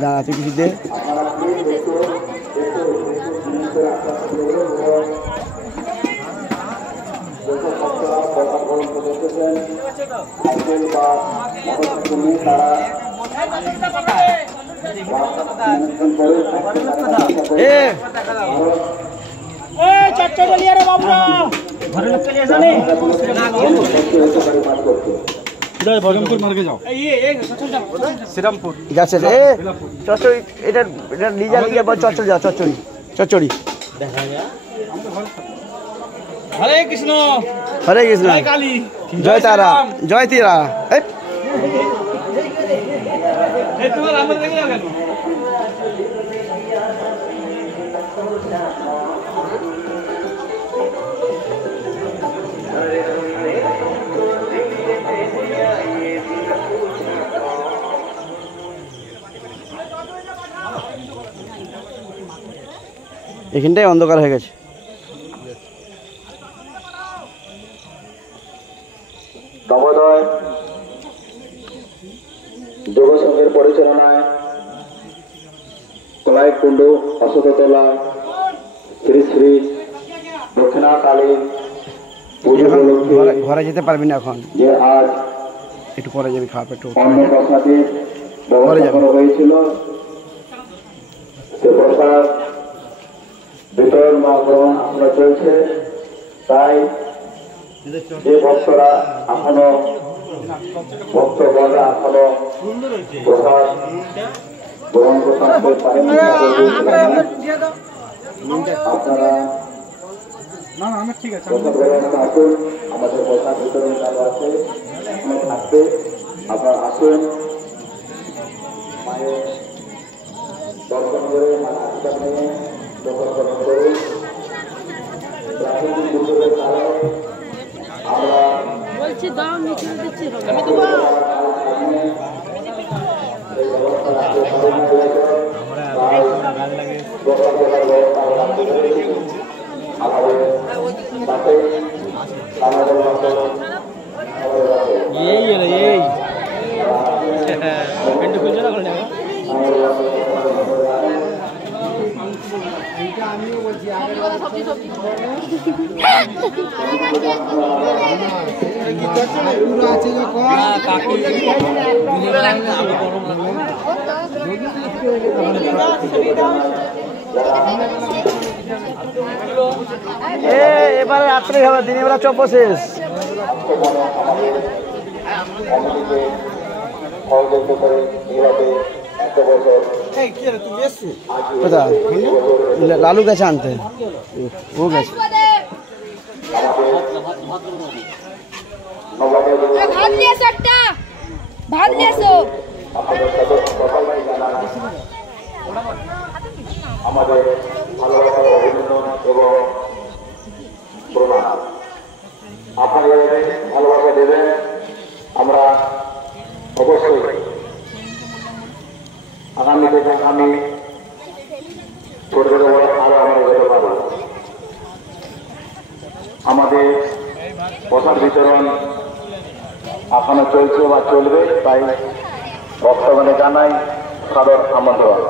দাঁড়া তুই কিছু দে। বহরমপুর মার্গে যাও শ্রীরামপুর যাচ্ছে চচ্চড়ি এটা এটা লিজা লিজা বল চচ্চড়ি যাও চচ্চড়ি চচ্চড়ি হরে কৃষ্ণ হরে কৃষ্ণ কালী জয় তারা জয় তারা এই তোমার আমরা দেখে যাও কেন এখানটাই অন্ধকার হয়ে গেছে। নবোদয় যোগ সংঘের পরিচালনায় কলাইকুণ্ড অশোকতলা শ্রী শ্রী দক্ষিণা কালী পুজো উপলক্ষে ঘরে যেতে পারবি না এখন, যে আজ একটু পরে যাবি খাওয়া পেটু অন্নপ্রসাদের ব্যবস্থা করা হয়েছিল, সে প্রসাদ বিতরণ মহাগ্রহণ আমরা চলছে। তাই যে ভক্তরা এখনো ভক্তগণরা এখনো প্রসাদ গ্রহণ করতে পারেনি আপনারা আসুন, আমাদের প্রসাদ বিতরণ চালু আছে থাকবে। আপনারা আসুন, মায়ের দর্শন করে মায়ের আশীর্বাদ নিয়ে দর্শন করুন। প্রাকৃতিক দুর্যোগের কারণে আমরা বলছি দাও মিছিল দিচ্ছি এবারে রাত্রে হবে, দিনের বেলা চপ শেষ। কোথায় লালু গেছে আনতে, ও গেছে। ভাত নিয়ে এসো, একটা ভাত নিয়ে এসো। আমাদের ভালোবাসা অভিনন্দন এবং প্রণাম। আপনারা ভালোবাসা দেবেন, আমরা অবশ্যই আগামী থেকে আমি ছোট ছোট বড় আরো আমরা যেতে পারব। আমাদের প্রসাদ বিতরণ এখনো চলছে বা চলবে, তাই ভক্তগণে জানাই সাদর আমন্ত্রণ।